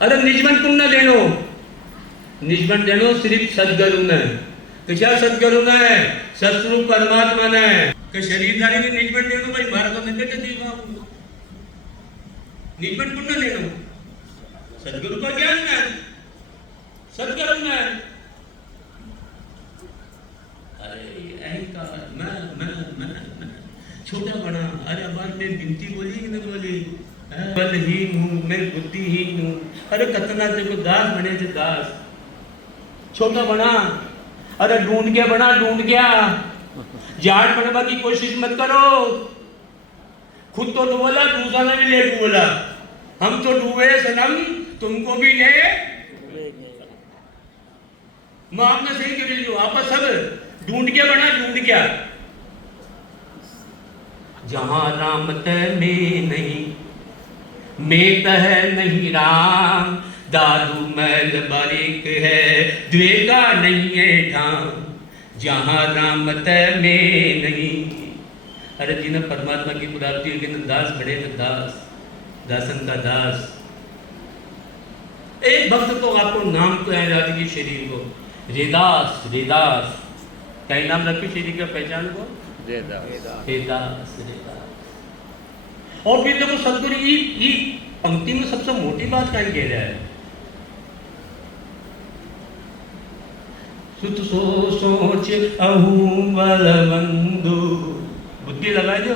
अरे निजमन कुण देनो, निजमन देनो सिर्फ सदगुरु ने। कशा सदगुरु ने? सतरूप परमात्मा ने। कि शरीरधारी ने निजमन देनो भाई मारा तो निकट जीवा निजमन कुण देनो सदगुरु का ज्ञान है, सदगुरु ने। अरे अहंकार मैं छोटा बड़ा, अरे बार में बिनती बोली कि नहीं बोली, बलहीन हूँ मैं बुद्धिहीन हूँ। अरे कतना तेरे को दास बने थे दास, छोटा बना। अरे ढूंढ के बना, ढूंढ गया। जाट बनवा की कोशिश मत करो। खुद तो बोला, दूसरा ने भी ले बोला, हम तो डूबे सनम तुमको भी ले। मैं आपने सही कर रही हूँ, आप सब ढूंढ के बना, ढूंढ क्या। जहां राम में नहीं में है नहीं राम, दारू मैल बारीक है द्वेगा नहीं है ठाम। जहां राम में नहीं। अरे जिन्हें परमात्मा की प्राप्ति होगी ना दास बड़े न दास, दासन का दास। एक भक्त तो आपको नाम को याद की शरीर को, रेदास रेदास कई नाम रखे शरीर का पहचान को, रेदास रेदास। और फिर देखो सदगुरु ये पंक्ति में सबसे मोटी बात क्या कह रहा है, सुत सो सोच अहूं बलवंदु, बुद्धि लगा दो।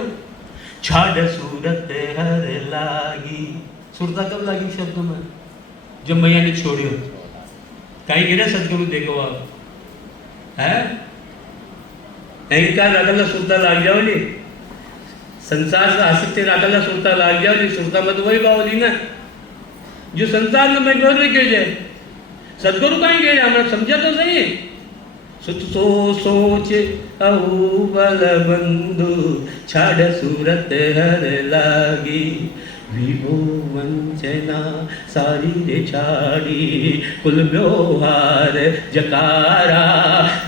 छाड़ सूरत हर लागी, सुरता कब लागी शब्द में? जब मैया ने छोड़ियो। कहीं गिरे सदगुरु देखो आप है अहंकार रागला सुरता लाग जाओ नहीं, संसार से आसक्ति रागला सुरता लाग जाओ नहीं। सुरता में तो वही बावली ना जो संसार में मैं बोल रही जाए। सदगुरु कहीं गए हमें समझा तो सही। सुत सो सोच अहू बलबंधु, छाड़ सूरत हर लागी। विभो वंचना सारी रे छाड़ी, कुल व्यवहार जकारा।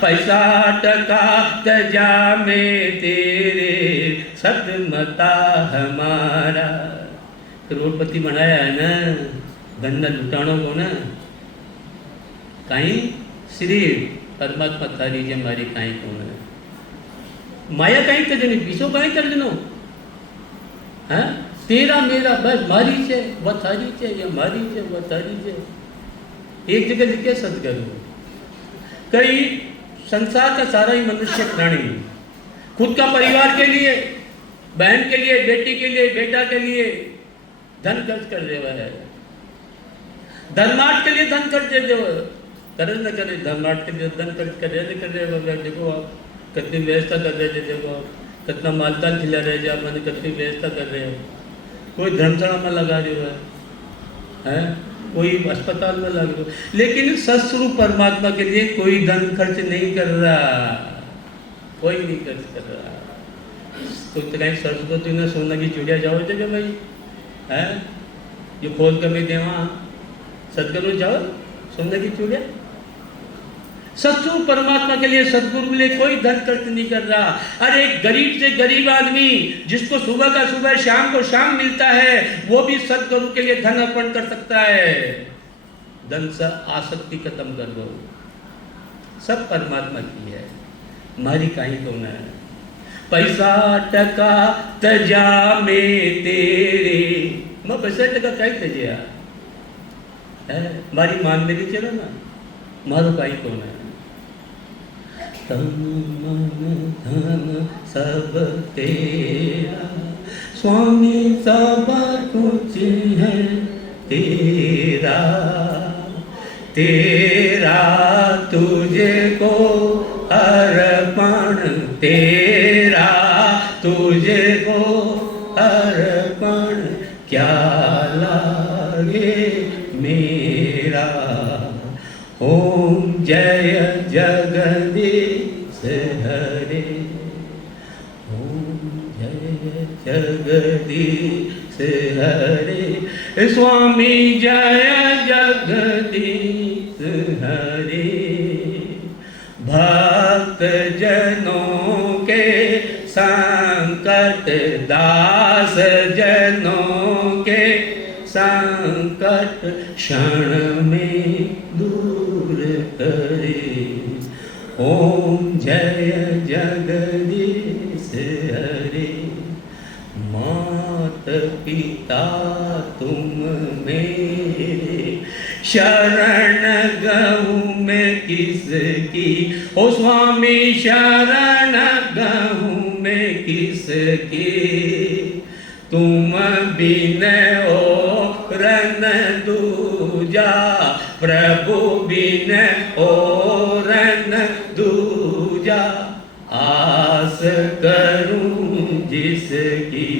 पैसा टका तजा में तेरे, सतमता हमारा। करोड़पति बनाया है ना, धन लुटाणों को ना। कहीं श्री परमात्मा थारी जे मारी कहीं कौन है। माया कहीं तजनी, पीछो कहीं तजनो है। तेरा मेरा बस मारी से वह थारी से, या मारी से वह थारी से। एक जगह लिखे सदगुरु। कई संसार का सारा ही मनुष्य प्राणी खुद का परिवार के लिए, बहन के लिए, बेटी के लिए, बेटा के लिए धन खर्च कर रहे है। धर्मार्थ के लिए धन खर्च दे दो, करे न करे धर्मार्थ के लिए धन खर्च कर रहे। देखो आप कितनी व्यवस्था कर रहे थे, देखो आप कितना मालताल खिला रहे थे, आप मैंने कितनी व्यवस्था कर रहे हो। कोई धर्मशाला में लगा रहे है, कोई अस्पताल में लगा रहे, लेकिन सत्स्वरूप परमात्मा के लिए कोई धन खर्च नहीं कर रहा, कोई नहीं खर्च कर रहा। तो कहीं सरस्वती ने सोना की चिड़िया जाओ थे भाई है, जो खोल कर मैं देवा सदगुरु जाओ सोना की चिड़िया। सत्स्वरूप परमात्मा के लिए सदगुरु के लिए कोई धन खर्च नहीं कर रहा। अरे एक गरीब से गरीब आदमी जिसको सुबह का सुबह शाम को शाम मिलता है, वो भी सदगुरु के लिए धन अर्पण कर सकता है। धन से आसक्ति खत्म कर दो, सब परमात्मा की है, हमारी कहीं कौन है। पैसा टका तजा में तेरे, मैं पैसा टका कहीं तजिया है, हमारी मान मेरी चलो ना, मारो कहीं कौन है। तन मन धन सब तेरा, स्वामी सब कुछ है तेरा। तेरा तुझे को अर्पण, तेरा तुझे को अर्पण, क्या लागे मेरा। ओम जय जगदीश हरे, ओम जय जगदीश हरे। स्वामी जय जगदीश हरे। भक्त जनों के संकट, दास जनों के संकट क्षण में दूर करे। ओम जय जगदीश हरे। मात पिता तुम मेरे, शरण गहूँ मैं किसकी। ओ स्वामी शरण गहूँ मैं किसकी। तुम बिन ओरन दूजा, प्रभु बिन ओरन दूजा। आस करूं जिसकी,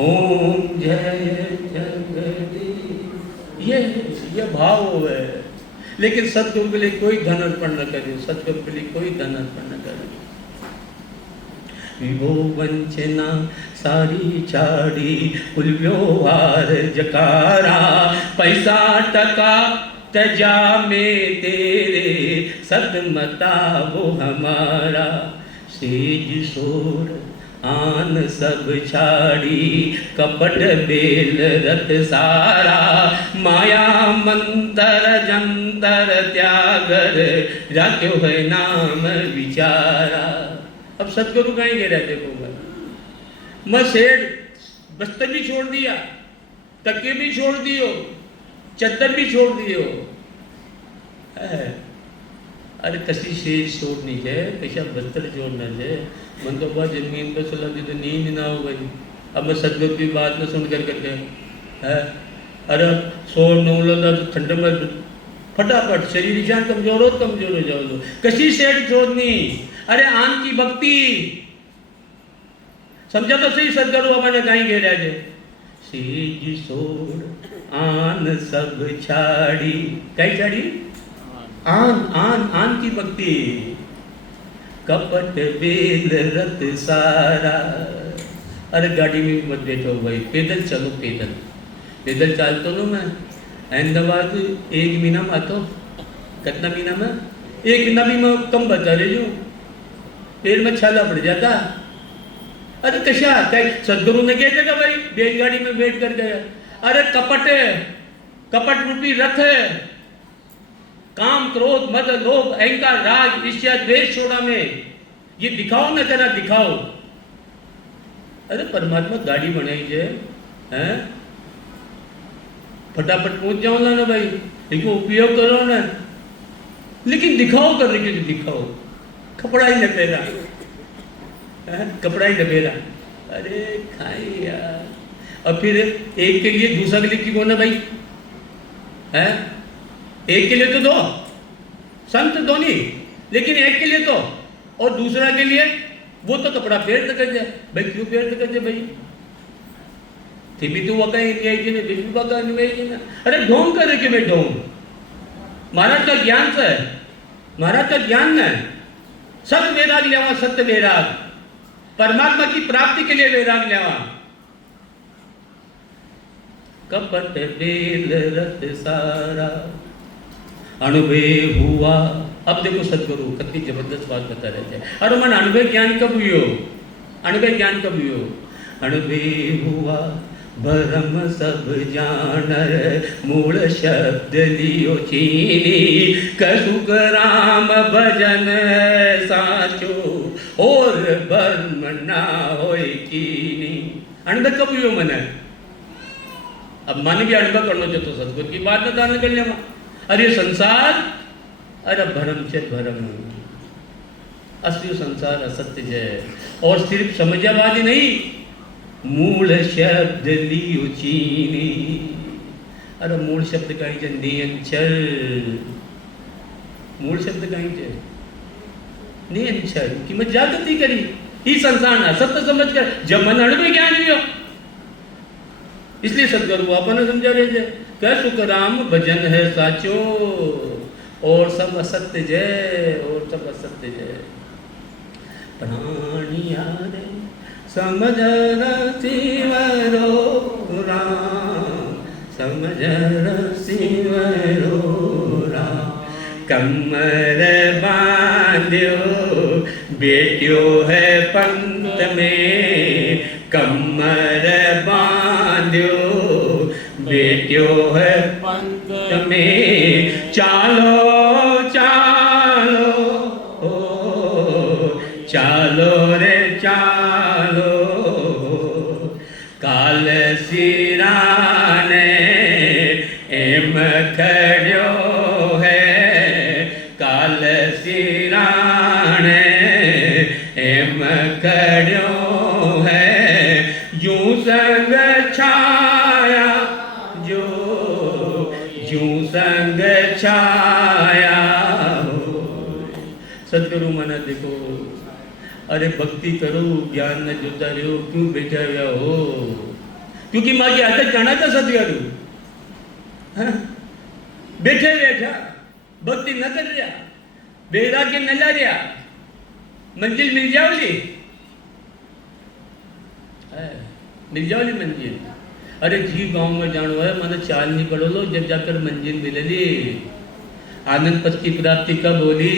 ओम जय जगदीश। ये भाव है। लेकिन सतगुरु के लिए कोई धन अर्पण न करे, सतगुरु के लिए कोई धन अर्पण न करे। विभो वंचना सारी छाड़ी, कुल व्यवहार जकारा। पैसा टका तजा में तेरे, सदमता वो हमारा। सेज सोर आन सब छाड़ी, कपट बेल रत सारा। माया मंतर जंतर त्यागर, जाक्यो है नाम विचारा। अब सतगुरु कहीं गए रहते को मैं सेठ बस्तर भी छोड़ दिया, तकिए भी छोड़ दियो, चद्दर भी छोड़ दियो। अरे कसी शेष छोड़नी है, कैसा बस्तर छोड़ना है। मन तो बहुत जमीन पर चला दी तो नींद ना हो गई। अब मैं सतगुरु की बात न सुन कर करके है। अरे सोर नौलदा तो ठंडे में फटाफट शरीर जान कमजोर हो जाओ। कसी सेठ छोड़नी। अरे आन की भक्ति समझा तो सही। सदगुरु अपने कहीं गए रहे। सेज सोर आन सब छाड़ी, कहीं छाड़ी आन आन आन की भक्ति। कपट बेल रत सारा। अरे गाड़ी में मत बैठो भाई, पैदल चलो। पैदल चलतो नो मैं अहमदाबाद 1 महीना में आतो। कितना महीना में? 1 महीना भी मैं कम बता रही हूँ। पैर में छाला पड़ जाता। अरे कशा सदगुरु ने क्या जगह भाई बैलगाड़ी में बैठ कर गया। अरे कपट है, कपट रूपी रथ है। काम क्रोध मद लोभ अहंकार राग ईर्ष्या द्वेष छोड़ा में। ये दिखाओ ना, जरा दिखाओ। अरे परमात्मा गाड़ी बनाई है, फटाफट पहुंच जाओ ना भाई। देखो उपयोग करो ना, लेकिन दिखाओ करने के लिए दिखाओ। कपड़ा ही न पहना, कपड़ा ही न पहना। अरे खाई यार। और फिर एक के लिए दूसरा के लिए क्यों ना भाई है। एक के लिए तो दो, संत दो नहीं, लेकिन एक के लिए तो। और दूसरा के लिए वो तो कपड़ा फेर तक जाए भाई। क्यों फेर तक जाए भाई? थी भी तू वका ना। अरे ढोंग करे कि मैं ढोंग। महाराज का ज्ञान से, महाराज का ज्ञान है। सत्य वैराग लेवा, सत्य वैराग। परमात्मा की प्राप्ति के लिए वैराग लेवा। कपट बेल रत सारा, अनुभव हुआ। अब देखो सदगुरु कितनी जबरदस्त बात बता रहे थे। अरे मन अनुभव ज्ञान कब हुई हो? अनुभव ज्ञान कब हुई हो? अनुभव हुआ भरम सब जानर, मूल शब्द लियो चीनी। कसुक राम भजन साचो, और भरम ना होय कीनी। अनुभव कब हुई हो मन? अब मन भी अनुभव करना चाहते तो सदगुरु की बात न दान कर लेवा। अरे संसार, अरे भरम से भरम, असली संसार असत्य है। और सिर्फ समझवादी नहीं, मूल शब्द लियो चीनी। अरे मूल शब्द कहीं जे नियंचल, मूल शब्द कहीं जे नियंचल की मैं जागृति करी। ही संसार ना सत्य समझ कर जब मन अणु में ज्ञान लियो। इसलिए सदगुरु आपने समझा रहे थे क्या सुख राम भजन है साचो, और सब असत्य जय, और सब असत्य जय। प्राणिया रे समझ शिवरो राम, समझ शिवरो राम। कमर बांध्यो बेटियो है पंत में, कमर बांध्यो बेटियो है पंत તમે ચાલો ચાલો ઓ ચાલો રે ચાલો કાલ સિરાને એમ કર્યો હે કાલ સિરાને એમ કર્યો હે यूं संग छाया जो यूं संग छाया सदगुरु मना देखो अरे भक्ति करो ज्ञान न जोता रहो क्यों बैठा हुआ हो क्योंकि माँ की आदत जाना था सदगुरु बैठे बैठा भक्ति न कर रहा वैराग्य न ला रहा मंजिल मिल जाओगी मिल जाओगी मंजिल अरे जी गांव में जानो है मैंने चाल नहीं पढ़ो लो जब जाकर मंजिल मिलेगी आनंद पद की प्राप्ति कब होगी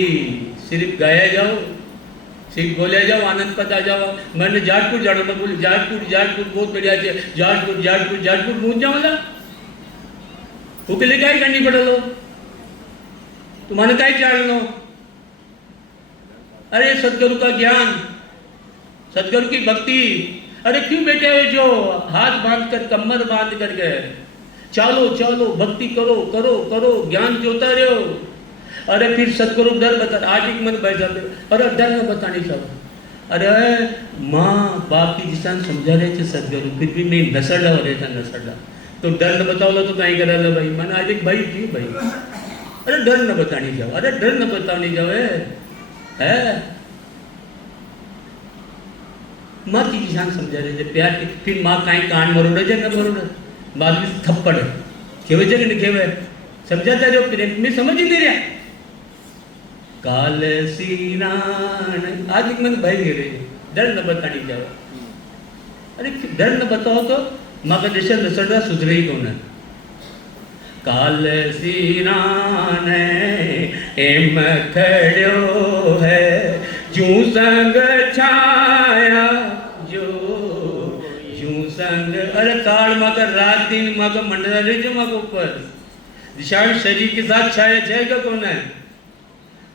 सिर्फ गाया जाओ सिर्फ बोले जाओ आनंद पद आ जाओ मैंने जाटपुर जानो मैं बोली जाटपुर जाटपुर बहुत बढ़िया है जाटपुर जाटपुर जाटपुर पहुंच जाऊंगा वो के लिए क्या करनी पड़ो लो तुम्हारे क्या चाल लो अरे सदगुरु का ज्ञान सदगुरु की भक्ति अरे क्यों बैठे हो जो हाथ बांध कर कमर बांध कर गए चालो चालो भक्ति करो करो करो ज्ञान जोता रहो अरे फिर सदगुरु डर बता आज एक मन बैठ जाते अरे डर न बतानी चाहो अरे माँ बाप की दिशा समझा रहे थे सदगुरु फिर भी मैं नसड़ा हो रहा था नसड़ा तो डर न बताओ तो कहीं करा लो भाई मैंने आज एक भाई थी भाई अरे डर न बतानी जाओ अरे डर न बतानी जाओ है माँ की किसान समझा रहे थे प्यार के फिर माँ कहीं कान मरोड़े जाए न मरोड़े बाद में थप्पड़ खेवे जगह नहीं खेवे समझाता रहे प्रेम में समझ ही नहीं रहा काल सीनान आज एक मन भाई गिरे डर न बतानी जाओ अरे डर न बताओ तो माँ का देश नसड़ा सुधरे ही कौन है काल सीनान एम खड़ो है जू संग छाया जो यूं संग अरे काल माँ का रात दिन माँ का मंडला रहे जो माँ के ऊपर दिशाएं शरीर के साथ छाया जाएगा कौन है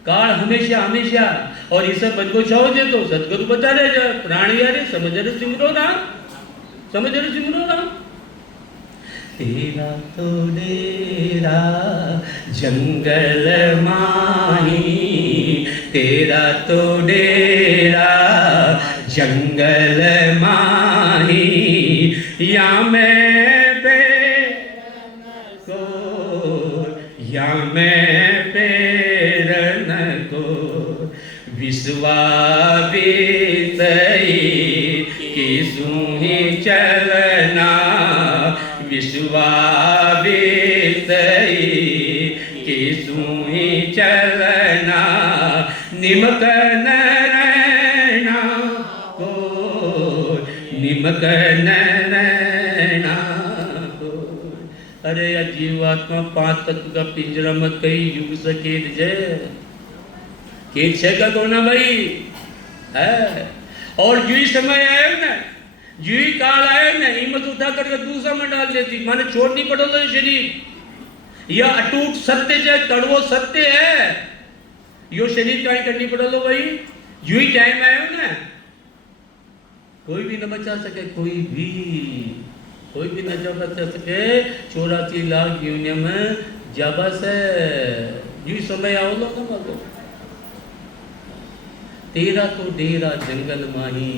काल हमेशा हमेशा और ये सब बन को छाओ दे तो सदगुरु बता रहे जो प्राणी यारे समझ रहे सिमरो राम समझ रहे सिमरो राम तेरा तो डेरा जंगल माही तेरा तो डेरा जंगल माही या मैं को या मैं पेरन को विश्वावितई किसु ही चलना विश्वावितई किसु ही चलना निमक नैना को निमक नैना को अरे या जीवात्मा पांच तत्व का पिंजरा मत कही युग से केद छे का कोना भाई है और जुई समय आए ना जुई काल आए ना हिम्मत उठा करके दूसरा में डाल देती माने छोड़नी पड़ो तो शरीर यह अटूट सत्य है कड़वो सत्य है यो शरीर क्या करनी पड़ो लो भाई जुई टाइम आयो ना कोई भी न बचा सके कोई भी न बचा सके 84 लाख यूनियन में जाबस है जुई समय आओ लो ना मारो तेरा तो डेरा जंगल माही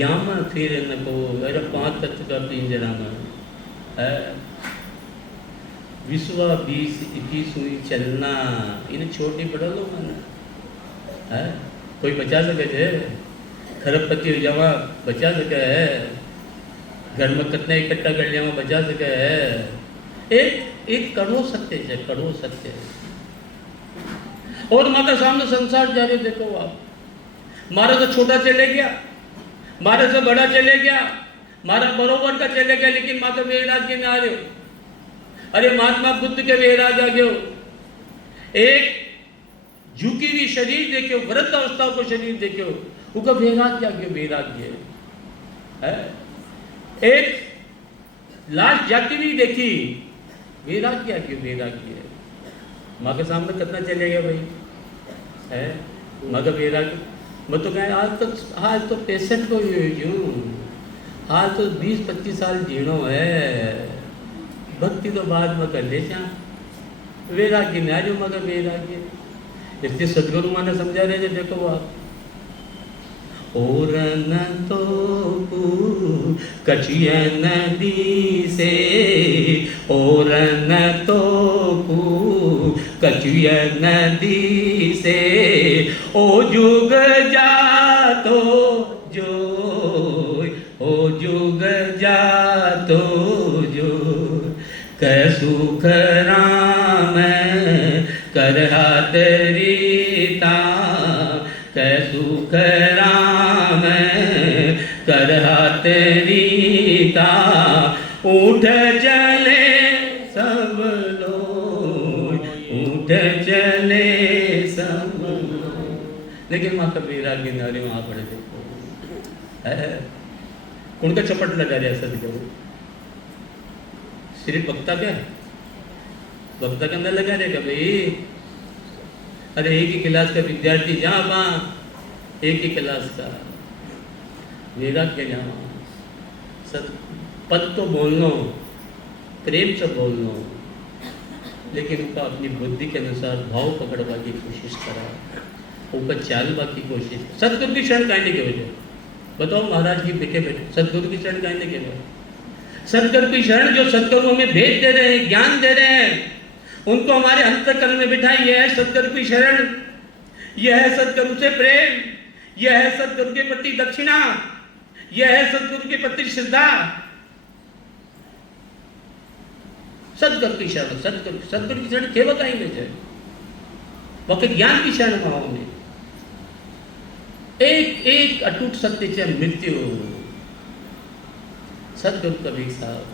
यामा फिर न को अरे पांच तत्व का पिंजरा में है विश्वा 20-21 हुई चलना इन्हें छोटी पड़ा लो माना है कोई बचा सके थे खरबपति हो जावा बचा सके है घर में कितना इकट्ठा कर लिया बचा सके है एक कड़ो सत्य है कड़ो सत्य और माता सामने संसार जा रहे देखो आप मारा तो छोटा चले गया मारे से बड़ा चले गया मारा बरोबर का चले गया लेकिन माता वैराग्य में आ रहे हो अरे महात्मा बुद्ध के वैराग्य आ गए एक झुकी हुई शरीर देखो वृद्ध अवस्था को शरीर देखो उसका वैराग्य आ गया वैराग्य है एक लाश जाती हुई देखी वैराग्य क्यों वैराग्य है? माँ के सामने कितना चलेगा भाई है? माँ का वैराग्य मैं तो कहें आज तो 65 को यूँ आज तो 20-25 साल जीणो है, भक्ति तो बाद में कर ले जा, वैराग्य में आ जाओ मगर वैराग्य। इसलिए सदगुरु माँ ने समझा रहे थे, देखो आप और न तो कचिया नदी से और न तो कचिया नदी से ओ जुग जा तो जो ओ जुग जा तो जो सुख राम कर हाथ रीता सुख राम कर हाथ रीता उठ चले सब लोग उठ चले सब लोग। लेकिन माँ का वैराग्य नारी वहाँ पड़े थे कौन का चपट लगा रहा सदगुरु सिर्फ वक्ता क्या वक्ता के अंदर लगा रहेगा भाई। अरे एक ही क्लास का विद्यार्थी जहाँ वहाँ एक ही क्लास का वैराग्य जहाँ सद पद तो बोलना प्रेम से बोलना, लेकिन उनका अपनी बुद्धि के अनुसार भाव पकड़वा की कोशिश करा, ऊपर चालवा की कोशिश। सदगुरु की शरण कहने के वजह बताओ महाराज जी बैठे बैठे सदगुरु की शरण कहने के वजह सदगुरु की शरण जो सदगुरु हमें भेद दे रहे हैं, ज्ञान दे रहे हैं, उनको हमारे अंतःकरण में बिठाई। यह है सदगुरु की शरण, यह है सदगुरु से प्रेम, यह है सदगुरु के प्रति दक्षिणा, यह है सदगुरु के प्रति श्रद्धा। सदगुरु की शरण सदगुरु की शरण केवल कहीं में जाए वह ज्ञान की शरण भाव में एक एक अटूट सत्य से मृत्यु। सदगुरु कबीर साहब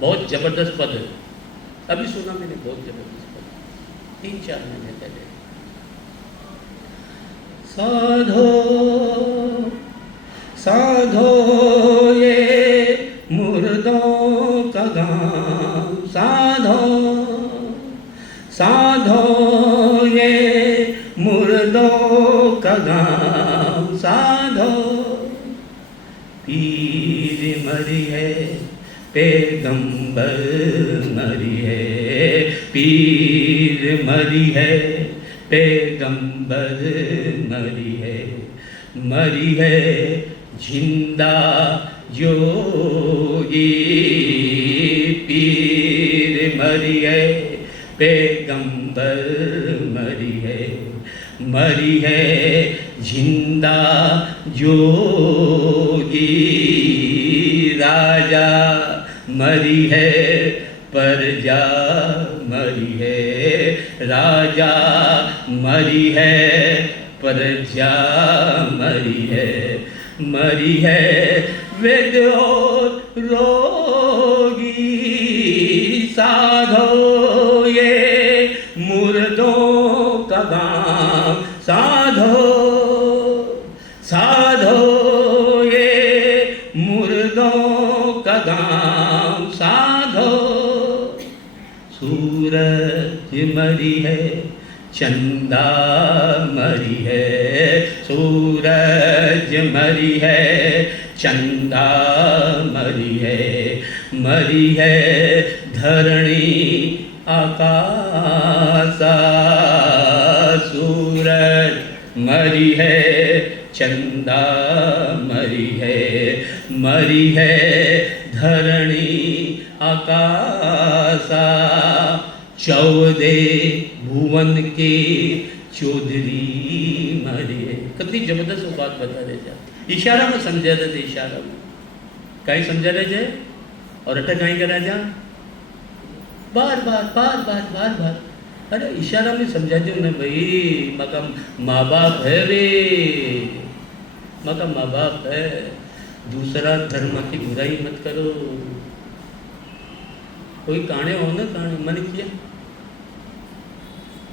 बहुत जबरदस्त पद है, अभी सुना मैंने, बहुत जबरदस्त पद 3-4 महीने पहले। साधो साधो ये मुर्दों का गाँव, साधो साधो ये मुर्दों का गाँव, साधो पीर मरी है पैगंबर मरी है, पीर मरी है पैगंबर मरी है जिंदा जोगी, पीर मरी है पैगंबर मरी है जिंदा जोगी, राजा मरी है प्रजा मरी है, राजा मरी है प्रजा मरी है वेद और रोगी, साधो ये मुर्दों का गाँव, साधो साधो ये मुर्दों का गाँव, साधो सूरज मरी है चंदा मरी है, सूरज मरी है चंदा मरी है धरणी आकाशा, सूरज मरी है चंदा मरी है धरणी आकाशा, 14 भुवन के चौधरी मरे। कितनी जबरदस्त बात बता रहे थे, इशारा में समझा रहे थे, इशारा में कहीं समझा रहे थे और अटक कहीं करा जा बार बार अरे इशारा में समझा दो ना भाई, मका माँ बाप है वे, मका माँ बाप है, दूसरा धर्म की बुराई मत करो। कोई काणे हो ना काणे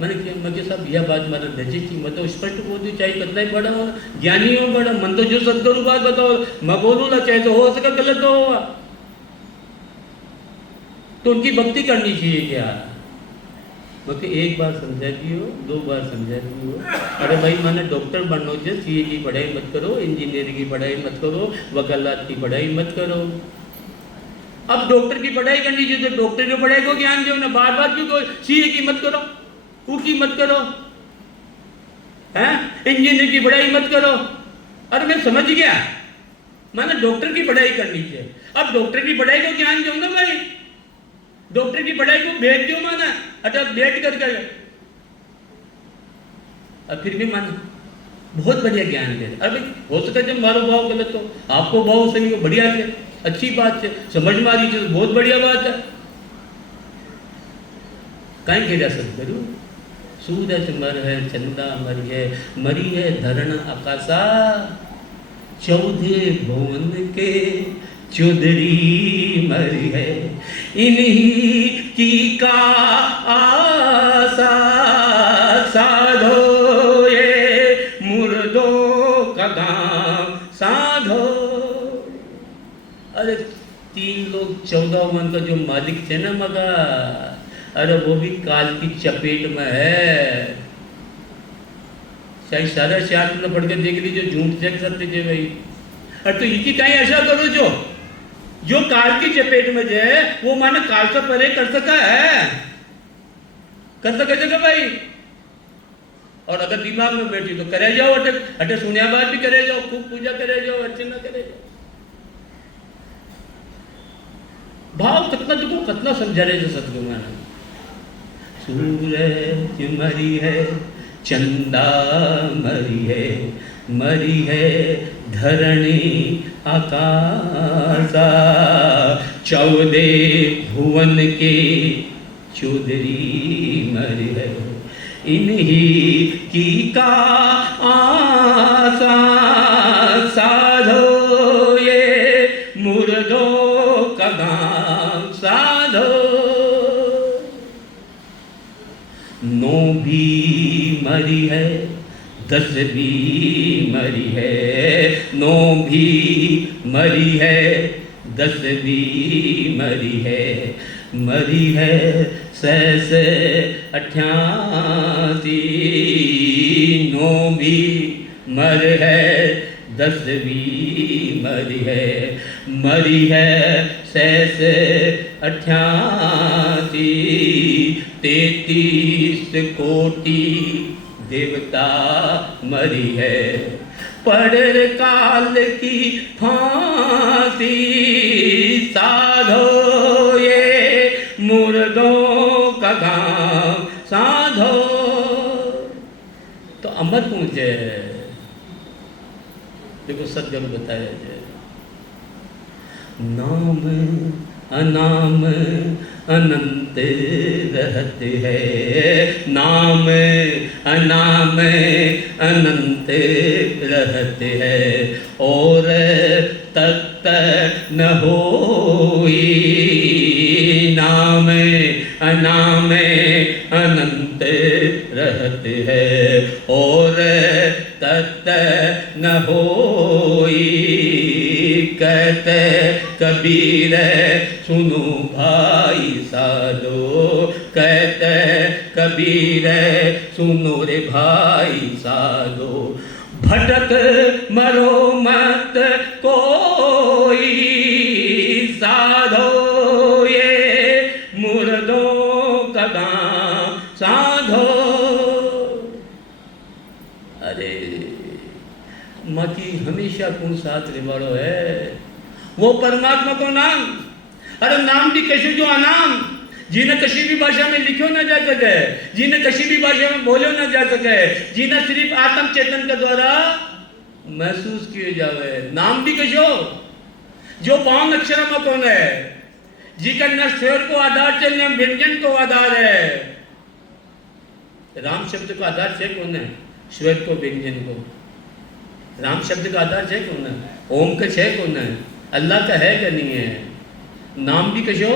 मैंने सब यह बात मारा दजी थी, मैं तो स्पष्ट बोल दूँ, चाहे कितना ही बड़ा हो, ज्ञानी हो बड़ा, मन तो जो सदगुरु बात बताओ मैं बोलूँ ना, चाहे तो हो सका गलत हो। तो उनकी भक्ति करनी चाहिए क्या? बाकी एक बार समझा दियो, 2 बार समझा दियो, अरे भाई मैंने डॉक्टर बनना है, सीए की पढ़ाई मत करो, इंजीनियरिंग की पढ़ाई मत करो, वकालत की पढ़ाई मत करो। अब डॉक्टर की पढ़ाई करनी चाहिए तो डॉक्टर की पढ़ाई को ज्ञान दो ना, बार बार क्यों कहो सीए की मत करो, कू की मत करो, हैं इंजीनियरिंग की पढ़ाई मत करो। अरे मैं समझ गया, मैंने डॉक्टर की पढ़ाई करनी चाहिए। अब डॉक्टर की पढ़ाई को ज्ञान दो ना भाई, डॉक्टर की पढ़ाई को भेज दो माना, अच्छा भेज करके अब फिर भी माना बहुत बढ़िया ज्ञान दे। अरे हो सके जब मारो भाव गलत हो, आपको भाव सही हो, बढ़िया है, अच्छी बात है, समझ में आ रही है, बहुत बढ़िया बात है। कहीं खेड़ा सदगुरु सूरज मर है, चंदा मरी है धरण आकाशा, 14 भुवन के चौधरी मरी है, इन्हीं की का आशा साधो, ये मुर्दों का गांव साधो। अरे 3 लोग 14 भुवन का जो मालिक थे ना मगा, अरे वो भी काल की चपेट में है। चाहे सारा शास्त्र में पढ़ के देख लीजिए, झूठ देख सकते थे भाई। अरे तो इनकी कहीं ऐसा करो जो काल की चपेट में जाए, वो माने काल से परे कर सका है, कर सके भाई। और अगर दिमाग में बैठी तो करे जाओ, अटे सुनिया बात भी करे जाओ, खूब पूजा करे जाओ, अर्चना करे जाओ। भाव कितना देखो, कितना समझा रहे सतगुरु महाराज। सूरज मरी है, चंदा मरी है धरणी आकाशा, 14 भुवन के चौधरी मरी है, इन्हीं की का आशा साधो, ये मुर्दों का गांव साधो। 9 भी मरी है, 10 भी मरी है, 9 भी मरी है, 10 भी मरी है 88। 9 भी मर है, 10 भी मरी है 88। 33 कोटि देवता मरी है, पर काल की फांसी साधो, ये मुर्दों का गांव साधो। तो अमर पूछे, देखो सदगुरु बताया जाए, नाम अनाम अनंत रहते हैं, नाम अनाम अनंत रहते हैं, और तक न होई। नाम अनाम अनंत रहते हैं, और तक न होई। कहते कबीर सुनो भाई साधो, कहते कबीर सुनो रे भाई साधो। भटक मरो मत कोई साधो, ये मुर्दों का गांव साधो। अरे मकी हमेशा कौन साथ रिवाड़ो है, वो परमात्मा को नाम। अरे नाम भी कैसे जो अनाम, जिन्हें किसी भी भाषा में लिखो ना जा सके, जिन्हें किसी भी भाषा में बोलो ना जा सके, जिन्हें सिर्फ आत्म चेतन के द्वारा महसूस किए जावे। नाम भी कशो जो 52 अक्षर में कौन है, जी का न स्वर को आधार से न व्यंजन को आधार है। राम शब्द को आधार से कौन है, स्वर को व्यंजन को। राम शब्द का आधार है कौन है, ओम का है कौन है, अल्लाह का है क्या नहीं है। नाम भी कशो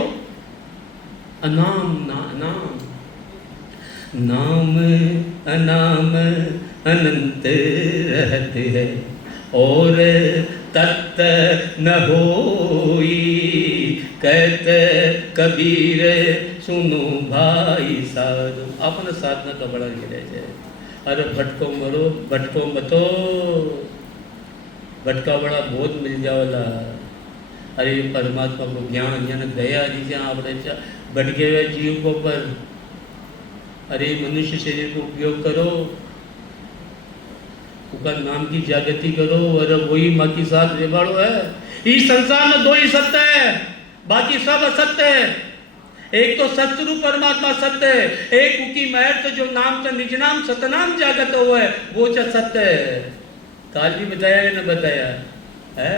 अनाम नाम, नाम अनाम अनंत रहते हैं, और तत्त न होई। कहते कबीर सुनो भाई साधु। अपन साधना का बड़ा गिरे जाए। अरे भटको मरो भटको मतो, भटका बड़ा बोध मिल जावला। अरे परमात्मा को ज्ञान यानी दया दीजिए आपने भटके हुए जीव को पर। अरे मनुष्य शरीर को उपयोग करो, उसका नाम की जागृति करो। अरे वही माँ की साथ रेबाड़ो है। इस संसार में दो ही सत्य है, बाकी सब असत्य है। एक तो सतरूप परमात्मा सत्य है, एक उनकी महर से जो नाम से निज नाम सतनाम जागत हुआ है वो सत्य है। काल भी बताया या न बताया है?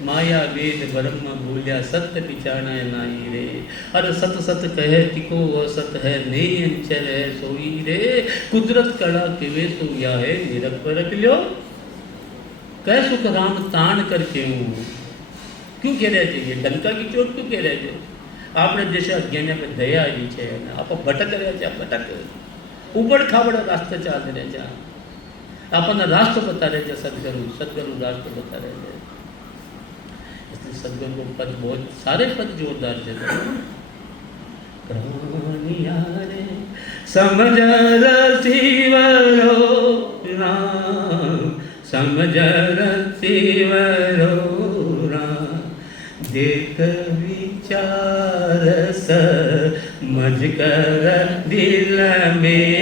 माया वेद ब्रह्म भूलिया सत्य पिछाना नाही रे। अरे सत सत कहे तिको असत है ने अंचर है सोई रे। कुदरत कड़ा किवे सो या है निरख परख लो। कह सुख राम तान करके हूँ। क्यों कह रहे थे ये डंका की चोट क्यों कह रहे थे? आपने जैसे अज्ञान में दया आई है ना, आप भटक रहे जा, भटक उबड़ खाबड़ रास्ते चाल रहे जा। अपन रास्ते बता रहे थे सदगुरु, सदगुरु रास्ते बता रहे थे। इसलिए सदगुरु को पद बहुत सारे पद जोरदार थे। समझ रसीवरो राम, समझ रसीवरो राम। देख विचार समझ कर दिल में,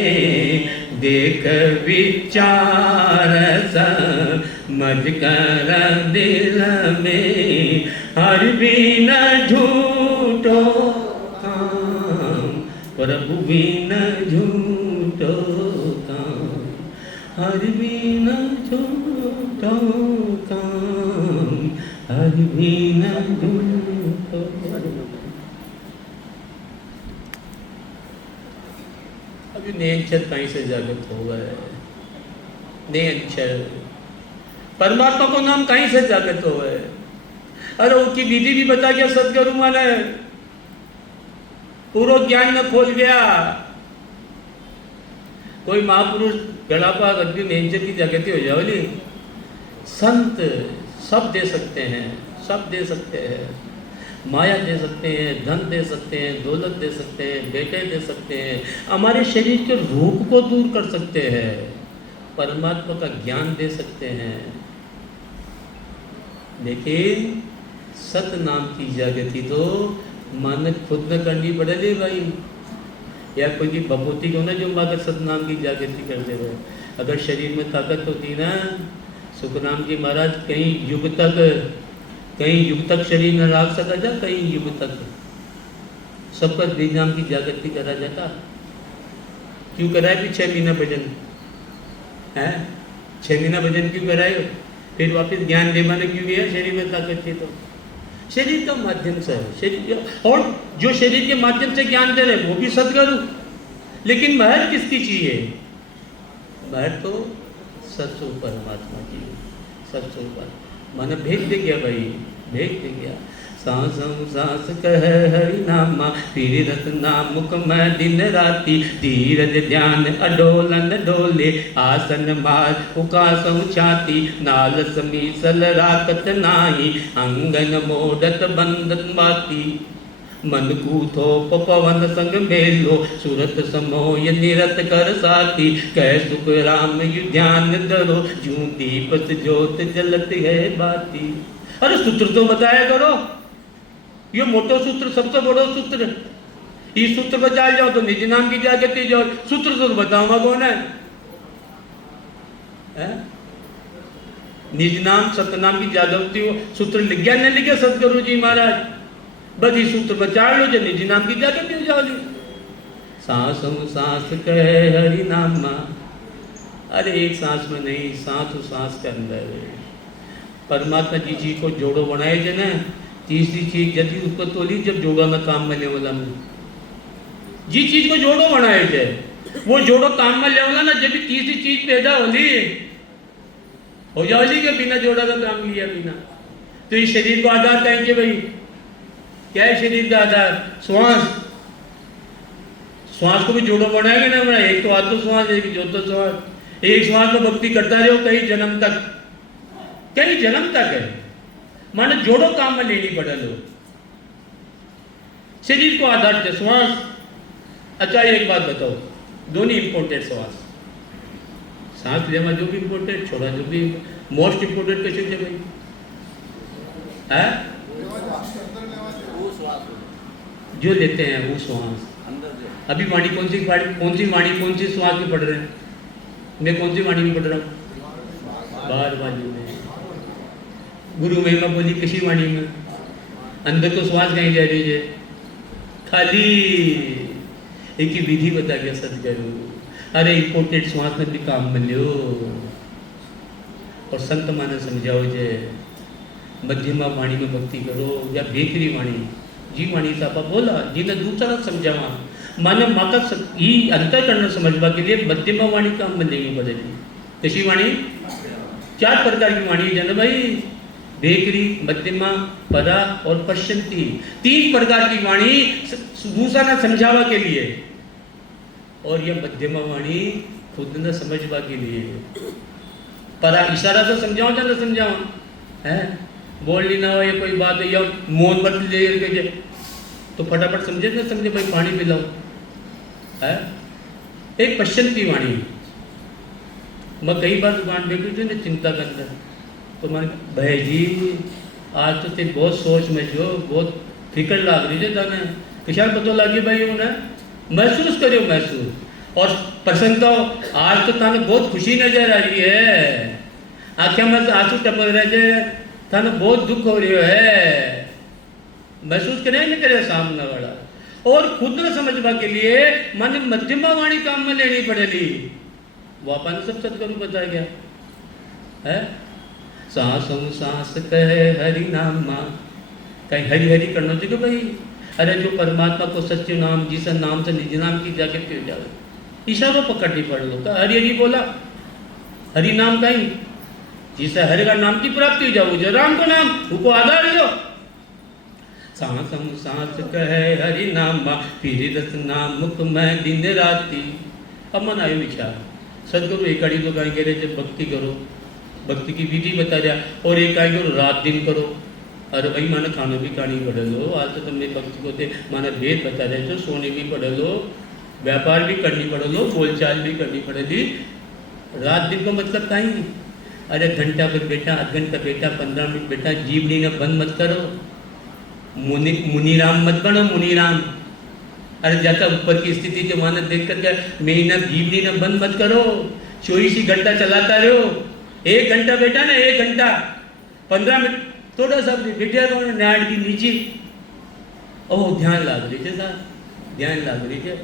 देख विचार समझ कर दिल में। हर बिन झूठो काम, प्रभु बिन झूठो काम। हर बिन झूठो काम, हर बिन झूठो। अभी नेंचर कहीं से जागृत हो गए। नेंचर परमात्मा को नाम कहीं से जागृत हो गए। अरे उसकी विधि भी बता गया सदगुरु माने, पूरा ज्ञान न खोल गया। कोई महापुरुष गड़ापा गद्दी नेंचर की जागृति हो जाओली। संत सब दे सकते हैं, सब दे सकते हैं। माया दे सकते हैं, धन दे सकते हैं, दौलत दे सकते हैं, बेटे दे सकते हैं, हमारे शरीर के रूप को दूर कर सकते हैं, परमात्मा का ज्ञान दे सकते हैं। लेकिन सत नाम की जागृति तो मन खुद में करनी पड़ेगी भाई। या कोई की भभूति को ना जो माँ के सत नाम की जागृति कर दे रहे। अगर शरीर में ताकत होती ना, सुखनाम जी महाराज कहीं युग तक शरीर न राख सका जा, कहीं युग तक सब पर बीज नाम की जागृति करा जाता। क्यों कराए भी 6 महीना भजन है? 6 महीना भजन क्यों कराए? फिर वापस ज्ञान देवा ने क्यों गया? शरीर में ताकत थी तो शरीर का माध्यम से है। शरीर और जो शरीर के माध्यम से ज्ञान दे रहे वो भी सदगुरु। लेकिन महर किसकी चाहिए? महर तो सत्सु परमात्मा की, सत्सु पर मन भेज दे गया भाई, भेज दे गया। सांस सांस कह हरि नामा, फिर रत्ना मुख में दिन राति। धीरज ध्यान अडोलन डोले, आसन मार उकासु छाती। नाल समीसल राकत नाही, अंगन मोडत बंदत बाती। मन कूथो पवन संग मेलो, सूरत समोय निरत कर साथी। कह सुख राम यु ध्यान धरो, जूं दीपत ज्योत जलत है बाती। अरे सूत्र तो बताया करो, ये मोटो सूत्र सबसे बड़ो सूत्र। इस सूत्र पर चाल जाओ तो निज नाम की जागृति जाओ। सूत्र तो बताऊंगा कौन है? निज नाम सतनाम की जागृति हो। सूत्र लिख गया नहीं लिखे सतगुरु जी महाराज? बस इस सूत्र पर चाड़ लो जो निज नाम की जागृति हो जाओगी। सांसों सांस कहे हरि नामा। अरे एक सांस में नहीं, सांस सांस के अंदर परमात्मा जी जी को जोड़ो बनाए थे ना। तीसरी चीज जल्दी उसको तोली जब जोड़ा में काम में ले वाला में जी चीज को जोड़ो बनाए थे, वो जोड़ो काम में ले वाला ना। जब भी तीसरी चीज पैदा होली हो जाओगी कि बिना जोड़ा का काम लिया बिना। तो इस शरीर को आधार कहेंगे भाई, क्या है शरीर का आधार? श्वास। श्वास को भी जोड़ो बनाएंगे ना हमारा। एक तो आत्म श्वास, एक ज्योतो श्वास। एक श्वास में भक्ति करता रहो कई जन्म तक, कई जन्म तक है। माने जोड़ो काम में लेनी पड़ेलो। शरीर को आधार थे श्वास। अच्छा एक बात बताओ, दोनों इम्पोर्टेंट श्वास, सांस लेना जो भी इम्पोर्टेंट, छोड़ा जो भी मोस्ट इम्पोर्टेंट कैसे थे भाई है? जो लेते हैं वो श्वास। अभी वाणी कौन सी वाणी कौन सी श्वास में पढ़ रहे हैं? मैं कौन सी वाणी में पढ़ रहा हूँ? बार वाणी में। गुरु महिमा बोली किसी वाणी में, अंदर तो श्वास कहीं जा रही है, खाली एक ही विधि बता गया सदगुरु। अरे इम्पोर्टेंट श्वास में भी काम में लियो। और संत माने समझाओ जे मध्यमा वाणी में भक्ति करो या बेकरी वाणी जी वाणी सापा बोला जिन्हें दूसरा समझावा माने माता ही अंतर करना समझवा के लिए मध्यमा वाणी काम में लेनी पड़ेगी। कैसी वाणी? 4 प्रकार की वाणी है भाई, बेकरी, मध्यमा, परा और पश्चंती। 3 प्रकार की वाणी दूसरा ना समझावा के लिए, और यह मध्यमा वाणी खुद न समझवा के लिए। परा इशारा से समझाओ या न समझाओ है, बोलनी ना हो या कोई बात है या मौन मत ले के तो फटाफट समझे ना समझे भाई पानी पिलाओ है। एक पश्चंती वाणी, मैं कई बार दुकान बैठी थी ना चिंता के अंदर, तो मैंने भाई जी आज तो तेरे बहुत सोच में जो बहुत फिक्र लाग रही है ताने किसान पता लगी भाई उन्हें महसूस करो महसूस और प्रसन्नता। आज तो ताने बहुत खुशी नजर आ रही है, आंखें में आंसू टपक रहे थे, थाने बहुत दुख हो रही है, महसूस करे नहीं करे सामने वाला। और खुद न समझवा के लिए मन मध्यमा वाणी काम में लेनी पड़ेगी। वो अपन सब सदगुरु बता गया है। सांसों सांस कहे हरि नाम मां, कहीं हरि हरि करना चाहिए भाई। अरे जो परमात्मा को सच्चे नाम जिस नाम से निज नाम की जाके क्यों जाए, इशारों पकड़ नहीं पड़ लो। हरि हरि बोला, हरि नाम कहीं जिसे हरि का नाम की प्राप्ति हो जाओ, जो राम को नाम उसको आधार दो। सांसों सांस कहे हरि नाम मां, फिर रस नाम मुख में दिन राती। अब मन आयो विचार सदगुरु एक आड़ी तो कहीं कह रहे जब भक्ति करो, भक्ति की विधि बता दिया, और एक कहीं करो रात दिन करो। अरे भाई माने खाना भी खानी पड़े लो, आज तो तुमने भक्ति को थे माने वेद बता रहे थे, सोने भी पड़े लो, व्यापार भी करनी पड़े लो, बोलचाल भी करनी पड़ेगी। रात दिन को मतलब कहीं अरे घंटा पर बेटा, आध घंटा बेटा, 15 मिनट बेटा, जीवनी ने बंद मत करो। मुनीराम मत बनो, मुनीराम। अरे जाता ऊपर की स्थिति जो मानत देख करके महीना जीवनी ने बंद मत करो, 24 ही घंटा चलाता रहो। 1 घंटा बेटा ना, 1 घंटा 15 मिनट थोड़ा सा बैठे रहो नाड़ की नीचे। ओह ध्यान लाग रही थे साहब, ध्यान लाग रही थे।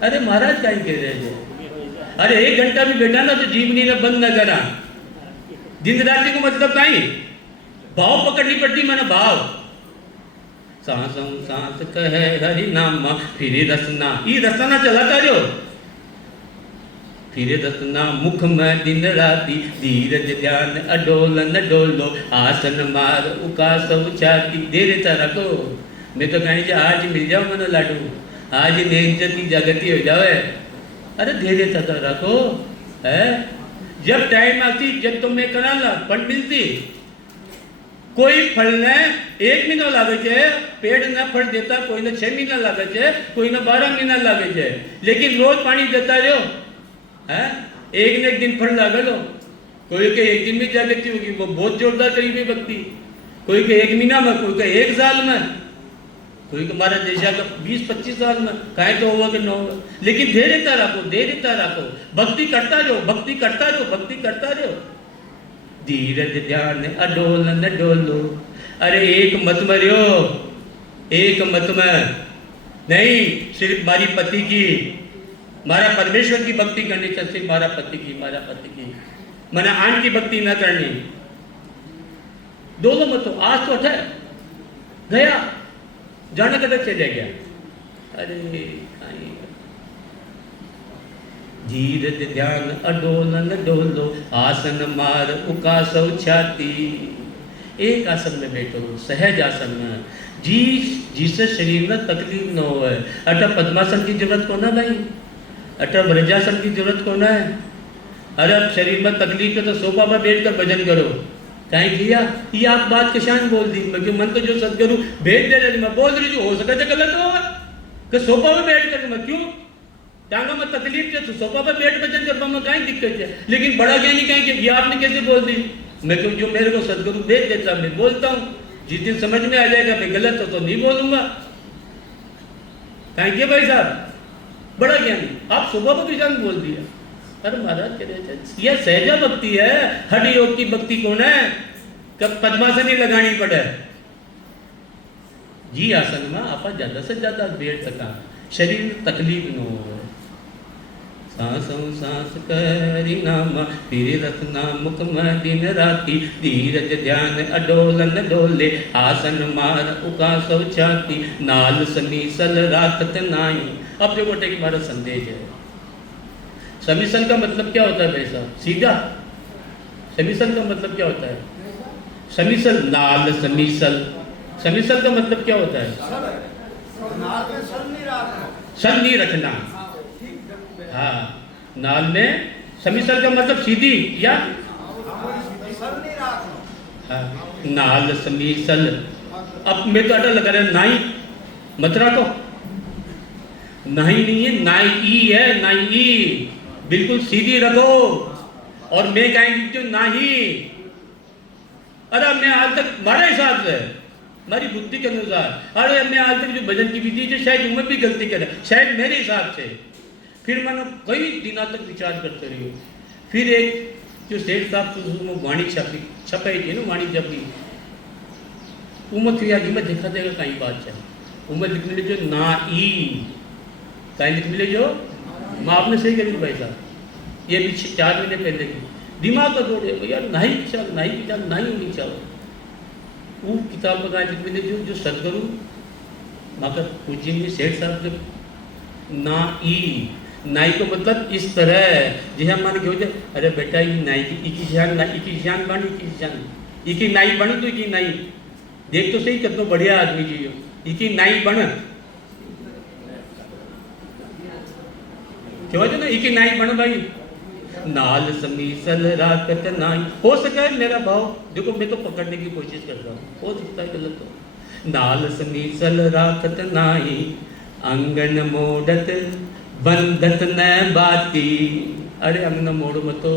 अरे महाराज क्या कह रहे थे, अरे 1 घंटा भी बैठा ना तो जीवनी ने बंद न करा। दिन रात्रि को मतलब कहीं भाव पकड़नी पड़ती, मैंने भाव। सांसों सांस कहे हरि नाम फिर रसना, ये रसना चलाता जो फिर रसना मुख में दिन राती, धीरज ध्यान अडोलन डोलो, आसन मार उकास उचाती। दे देता रखो, मैं तो कहीं आज मिल जाओ मैंने लाडू, आज नेंजर की जागृति हो जाए। अरे धे देता था रखो है। जब टाइम आती जब तुम्हें करा ला फल मिलती, कोई फल ने 1 महीना लागे छे, पेड़ ने फल देता कोई ने 6 महीना लागे छे, कोई ने 12 महीना लागे छे, लेकिन रोज पानी देता रहो है। एक ने 1 दिन फल लागे लो, कोई के 1 दिन में जागृति होगी, वो बहुत जोरदार करीबी भक्ति, कोई के 1 महीना में, कोई के 1 साल में, कोई के हमारा देशा का 20-25 साल में, कहीं तो होगा कि न होगा। लेकिन दे देता रखो, दे देता रखो, भक्ति करता रहो, भक्ति करता रहो, भक्ति करता रहो। धीरज ध्यान अडोलन डोलो। अरे एक मत मरियो, एक मत में नहीं, सिर्फ मारी पति की, मारा परमेश्वर की भक्ति करनी चाहिए, सिर्फ मारा पति की, मारा पति की, मैंने आन की भक्ति न करनी। दोनों मत हो, आज तो है गया जाने कदर चले गया। अरे धीरज ध्यान अडोलन डोलो, आसन मार उकासो छाती। एक आसन में बैठो, सहज आसन में, जिससे शरीर में तकलीफ न हो। अटा पद्मासन की जरूरत को ना भाई, अटा ब्रजासन की जरूरत को ना है। अरे अब शरीर में तकलीफ है तो सोफा पर बैठ कर भजन करो, कहीं किया ये आप बात कशान बोल दी मैं मन तो जो सदगुरु भेज दे रहे मैं बोल रही जो हो सके तो गलत होगा कि सोफा पे बैठ कर मैं क्यों टांगा में तकलीफ है तो सोफा पे बैठ बचन कर मैं कहीं दिक्कत है लेकिन बड़ा ज्ञानी कहीं कि ये आपने कैसे बोल दी मैं क्यों जो मेरे को सदगुरु भेज देता मैं बोलता हूँ जिस दिन समझ में आ जाएगा मैं गलत हो तो नहीं बोलूंगा कहीं के भाई साहब बड़ा ज्ञानी आप सुबह को किसान बोल दिया अरे महाराज कह रहे थे यह सहजा भक्ति है हठ योग की भक्ति कौन है कब पद्मासनी लगानी पड़े जी आसन में आप ज्यादा से ज्यादा बैठ सका शरीर में तकलीफ न हो सांसों सांस करी नामा फिर रखना मुख में दिन राती धीरज ध्यान अडोलन डोले आसन मार उका सौ छाती नाल समीसल राखत नाई अब देखो एक हमारा संदेश है समीसल का मतलब क्या होता है भाई साहब सीधा समीसल का मतलब क्या होता है समीसल नाल समीसल समीसल का मतलब क्या होता है सल नहीं रखना हाँ नाल में समीसल का मतलब सीधी या हाँ नाल समीसल अब मैं तो अटल लगा रहा नाई मत रखो नहीं है नाई ई है नाई ई बिल्कुल सीधी रखो और मैं कहेंगे जो नहीं अरे मैं आज तक हमारे हिसाब से हमारी बुद्धि के अनुसार अरे मैं आज तक जो भजन की विधि जो शायद उम्र भी गलती करे शायद मेरे हिसाब से फिर मैंने कई दिनों तक विचार करते रही फिर एक जो सेठ साहब तो वाणी छपाई थी ना वाणी छपी उम्र थी आज मैं देखा देगा कहीं बात है उम्र लिख मिले जो ना ई कहीं लिख मिले जो मैं आपने सही करी भाई साहब ये भी 4 महीने पहले की दिमाग का दौड़ है यार नहीं किताब नहीं होनी चाहिए वो किताब का लिख मिले जो सदगुरु माता पूज्य में सेठ साहब जब ना ई नाई को मतलब इस तरह जैसे मान के हो जाए अरे बेटा ये नाई की जान बन इकी नाई बन तो इकी नाई देख तो सही कितना बढ़िया आदमी जी हो इकी नाई बन क्यों ना इकी नाई बन भाई नाल समीसल राकत नाई हो सके मेरा भाव देखो मैं तो पकड़ने की कोशिश कर रहा हूँ हो सकता है गलत हो नाल समीसल राकत नाई अंगन मोड़त बंधत न बाती अरे अंगन मोड़ो मतो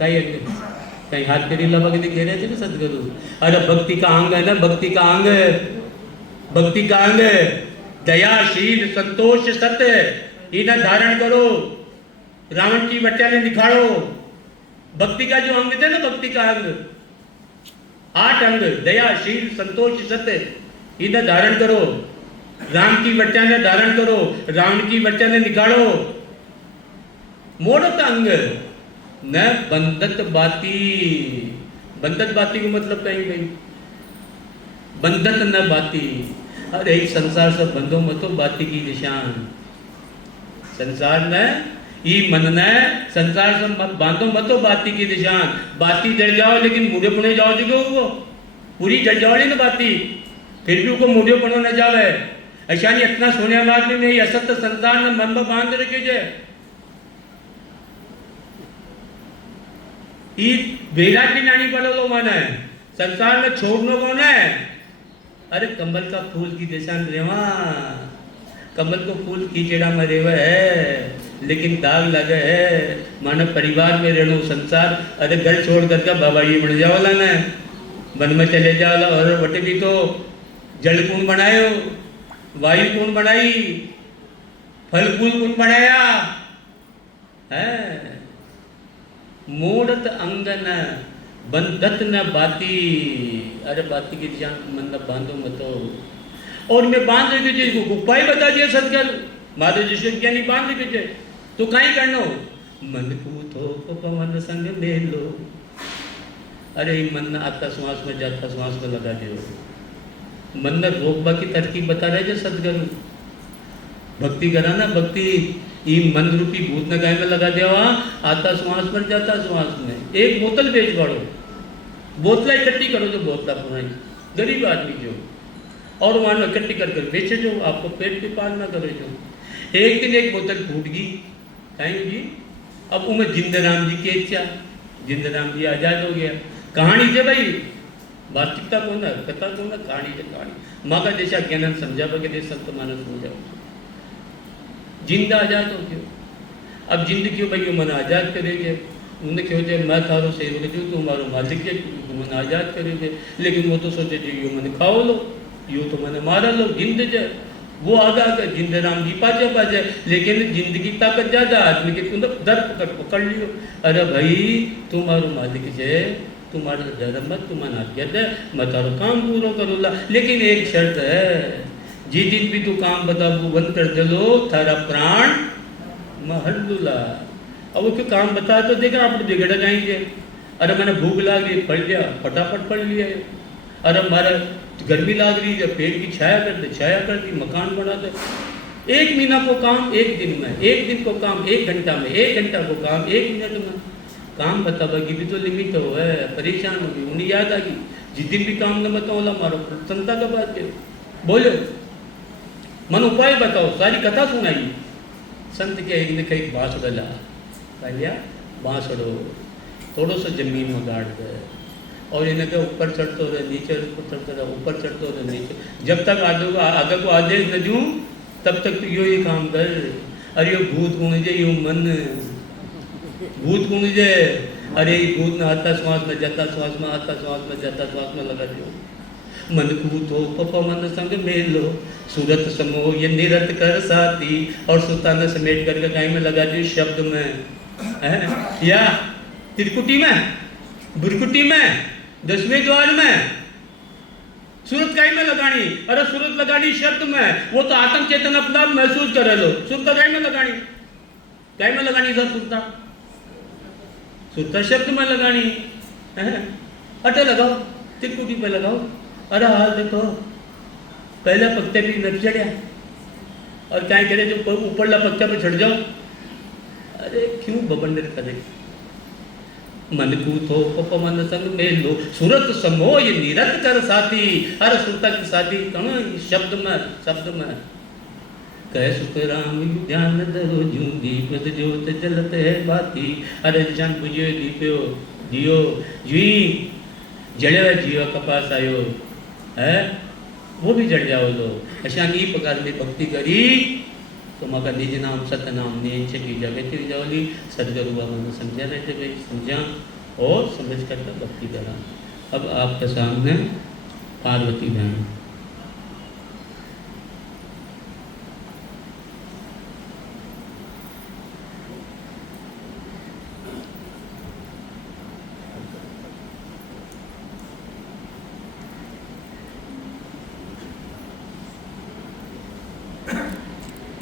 कहीं हाथ तेरी लबक नहीं कह रहे थे ना सदगुरु अरे भक्ति का अंग है ना भक्ति का अंग दयाशील संतोष सत्य इन्हें धारण करो रावण की बच्चा ने निखारो भक्ति का जो अंग थे ना भक्ति का अंग 8 अंग दयाशील संतोष सत्य इन्हें धारण करो राम की बच्चा ने धारण करो रावण की बच्चा ने निकालो मोड़त अंग न बंधत बाती को मतलब कहीं गई बंधत न बाती अरे एक संसार से बंधो मतो बाती की निशान संसार में ई मन ने संसार से मत बांधो मतो बाती की निशान बाती जल जाओ लेकिन मुड़े पुणे जाओ जो वो पूरी जल जाओ ना बाती फिर भी को मुड़े पुणे न जावे ऐसा नहीं इतना सोने आदमी में असत्य संसार में मन में बांध रखे जे बेला की नानी पड़ो लो मन है संसार में छोड़ने कौन है अरे कमल का फूल की दिशा रेवा कमल को फूल कीचड़ा में रेवे है लेकिन दाग लगे है मानो परिवार में रहनो संसार अरे घर छोड़ करके बाबा ये बन जाओला ना वन में चले जाओला और बटे भी तो जल कुंड बनायो वायु कौन बनाई फल फूल कौन बनाया है मोड़त अंगन बंधत न बाती अरे बाती की जान मन बांधो मतो और मैं बांध रही थी उपाय बता दिया सदगुरु माधव जी ज्ञानी बांध रही थी तो कहीं करना मन पूतो को पवन संग ले लो अरे मन आता श्वास में जाता श्वास में लगा दो मन ने रोकबा की तरकीब बता रहे जो सदगुरु भक्ति करा ना भक्ति ये मन रूपी भूत ने गाय में लगा दिया आता श्वास पर जाता श्वास में एक बोतल बेच पड़ो बोतला इकट्ठी करो जो बोतला पुरानी गरीब आदमी जो और वहाँ इकट्ठी कर बेचे जो आपको पेट पे पार ना करे जो एक दिन एक बोतल फूट गई कहीं जी अब उमें जिंदराम जी के इच्छा जिंदराम जी आज़ाद हो गया कहाणी जे भाई वास्तविकता कोण आहे, कथा कोण आहे, कहाणी जे कहाणी माका देशा ज्ञानान समझावे के देश संत मानस समझावे जिंदा आजाद हो गयो। अब जिंदगी भाई मन आजाद करेंगे, उन्हें क्यों जे मैं थारो सेवक जो तुम्हारो मालिक है, तुम मन आजाद करेंगे, लेकिन वो तो सोचे जो यो मन खाओ लो, यो तो मैंने मारा लो, जिंद जाए वो आगा कर जिंद राम जी पाचे, लेकिन जिंदगी ताकत ज्यादा आदमी के तुम दर पकड़ लियो। अरे भाई तुम्हारो मालिक है, तुम्हारा धर्म मत तुम्हारा आज्ञा दे, मैं तारो काम पूरा करूला, लेकिन एक शर्त है, जी दिन भी तू काम बताबू बंद कर दे लो थारा प्राण महलूला। अब वो क्यों काम बता तो देखा आप बिगड़ जाएंगे। अरे मैंने भूख लाग रही पढ़ लिया, फटाफट पढ़ लिया। अरे मारा गर्मी लाग रही है, पेड़ की छाया कर दी, मकान बना दे। एक महीना को काम एक दिन में, एक दिन को काम एक घंटा में, एक घंटा को काम एक मिनट में। काम बताओगी भी तो लिमिट हो है, परेशान होगी, उन्हें याद आ गई जिस दिन भी काम न बताओ मारो प्रसन्नता का बात है। बोलो मन उपाय बताओ, सारी कथा सुनाई। संत के एक ने कहीं बांसुड़ा ला लिया, बांसुड़ो थोड़ो सा जमीन में गाड़ दे और इन्हें के ऊपर चढ़ते रहे, नीचे चढ़ते रहे, ऊपर चढ़ते रहे, नीचे, जब तक आगे को आदेश न दूँ तब तक तो यो ही काम कर। अरे यो भूत कौन जे, यो मन भूत कौन जे, अरे भूत में आता श्वास में जाता, श्वास में आता, श्वास में जाता, श्वास में लगा दियो। मन कूत हो पपा मन संग मेलो, सूरत समो ये निरत कर साथी, और सुल्तान समेट करके गाय में लगा दियो शब्द में है या त्रिकुटी में, बुरकुटी में, 10वें द्वार में। सूरत गाय में लगानी, अरे सूरत लगानी शब्द में, वो तो आत्म चेतन अपना महसूस करे लो। सुरता गाय में लगानी, गाय में लगानी सर सुरता, सुरता शब्द में लगानी है। अटे लगाओ, त्रिकुटी पे लगाओ। अरे हाल देखो पहले पत्ते भी न चढ़िया और क्या करे जो ऊपरला पत्ते पे चढ़ जाओ। अरे क्यों बबंडर करे। मन कूतो पप मन संग मेलो, सूरत समो ये निरत कर साथी। अरे सुरता की साथी कौन, शब्द में कह सुख राम ध्यान धरो जू दीप ज्योत जलत है बाती। अरे जान बुझियो दीपियो दियो जी जड़ियो जियो कपास आयो है, वो भी जड़ जाओ लो। अशा ही प्रकार में भक्ति करी तो मका निज नाम सत नाम नेच की जगह तिर जाओली। सदगुरु बाबा ने समझा रहे थे भाई, समझा और समझ कर भक्ति करा। अब आपके सामने पार्वती बहन